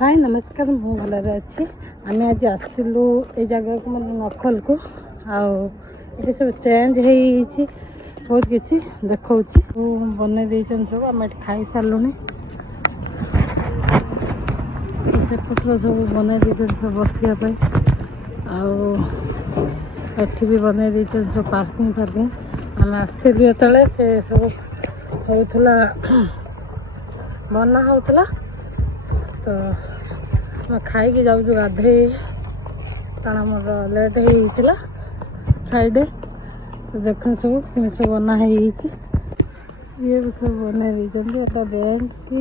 हाय नमस्कार मु भलर अच्छी आम आज आसलु ये जगह को मतलब नखल को आए सब चेंज हो बहुत किसी देखा बनई दे सब आम खाई सारू सेपटर सब बनई दे सब बसापी आठ भी बनई दे सब पार्किंग फार्किंग आम आसलु जो से सब होता बना होता तो खाई जाऊँ गाधे कारण मोर लेट होता फ्राइडे तो देख सब सब बना ये भी सब बना देता बैंक कि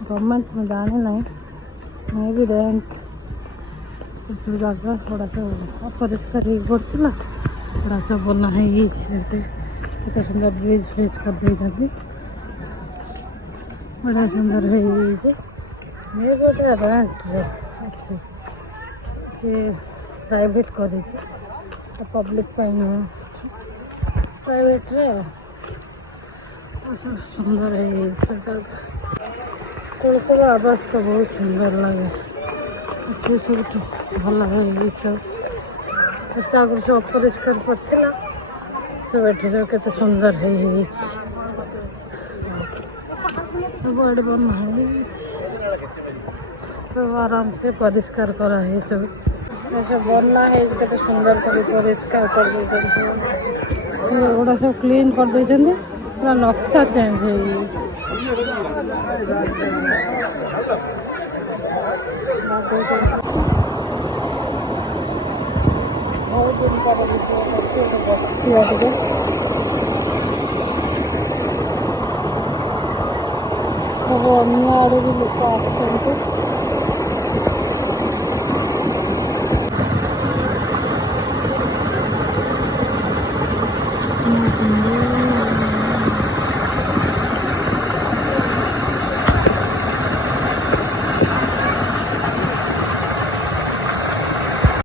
गवर्नमेंट में जाने ना मैं भी बैंक सब जगह बड़ा सब अपरिष्कार हो पड़ा बड़ा सब बना केते सुंदर ब्रिज फ्रिज कर दे बड़ा सुंदर है ये गोटे बैंक अच्छे प्राइवेट कर पब्लिक प्राइवेट रे सब सुंदर है कोलकाता आवास तो बहुत सुंदर लगे सब भल है ये सब आगुरी सब अपरिष्कार पड़ा सब ये सब केते सुंदर है सब आड़े बना सब आराम से परिष्कार करा है सब सब बना है केते सुंदर कर परिष्कार कर गुड़ा सब क्लीन कर दे पूरा नक्शा चेंज है बहुत दिन पर सब अन्य आड़े भी लोक आस